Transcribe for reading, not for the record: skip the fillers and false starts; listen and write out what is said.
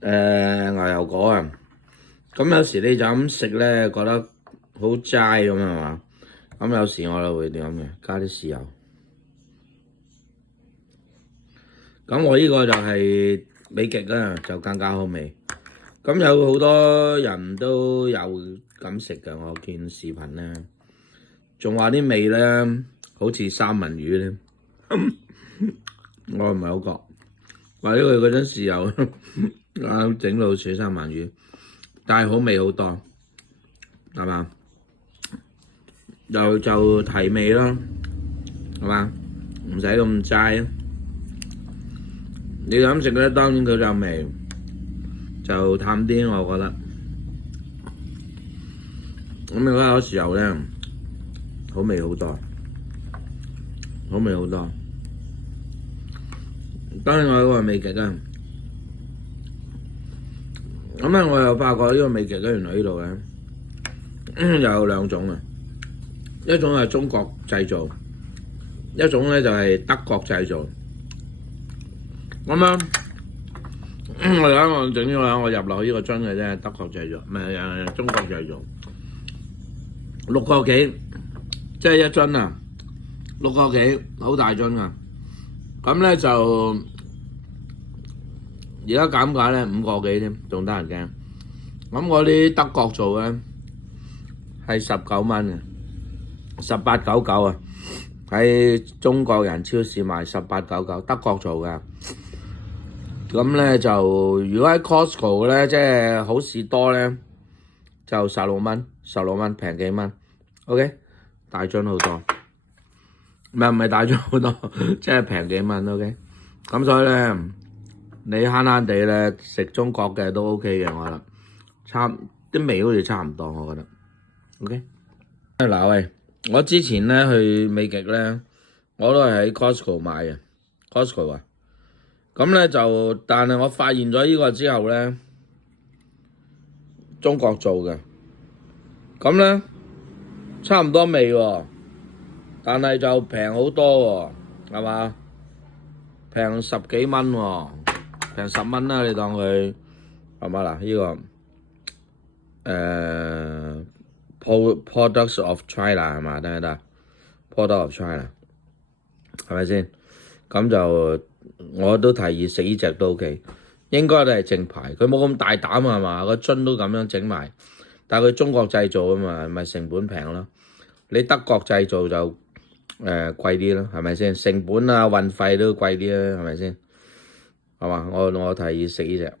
牛油果啊。咁有時你就咁食咧，覺得好齋咁係嘛？咁有時我就會點嘅，加啲豉油。咁我呢個就係美極啦，就更加好味。咁有好多人都有咁食嘅，我見視頻咧，仲話啲味咧好似三文魚咧，我唔係好覺，或者佢嗰陣豉油啊整到似三文魚，但係好味好多，係嘛？就提味咯，係嘛？唔使咁齋。你咁食咧，當然佢就味就淡啲，我覺得。咁你覺得有時候咧，好味好多，好味好多。當然我有個美極啊，咁咧我又發覺呢個美極咧，原來呢度咧有兩種啊，一種係中國製造，一種咧就係德國製造。咁樣我而家我整呢個，我入落呢個樽嘅啫，德國製造，唔係中國製造，6個幾，即係一樽啊，6個幾，好大樽啊！咁咧就而家減價咧5個幾添，仲得人驚。咁我啲德國做咧係19蚊嘅，18.99啊！喺中國人超市賣18.99，德國做㗎。咁咧就如果喺 Costco 咧，即係好市多咧，就16蚊，平幾蚊。OK， 大樽好多，唔係大樽好多，即係平幾蚊。OK， 咁所以咧，你慳慳地咧食中國嘅都 OK 嘅，我覺得啲味好似差唔多，我覺得。OK， 嗱喂，我之前咧去美極咧，我都係喺 Costco 買嘅 ，Costco 啊。咁咧就，但係我發現咗呢個之後咧，中國做嘅，咁咧差唔多味喎，但係就平好多喎，係嘛？平10幾蚊喎，平10蚊啦，你當佢係嘛嗱？呢個products of China 係嘛？得 product of China 係咪先？咁就。我都提議食呢隻都 OK， 應該都係正牌，佢冇咁大膽係嘛，個樽都咁樣整埋，但係佢中國製造啊嘛，咪成本平咯。你德國製造就貴啲咯，係咪先？成本啊運費都貴啲啦，係咪先？係嘛？我提議食呢隻。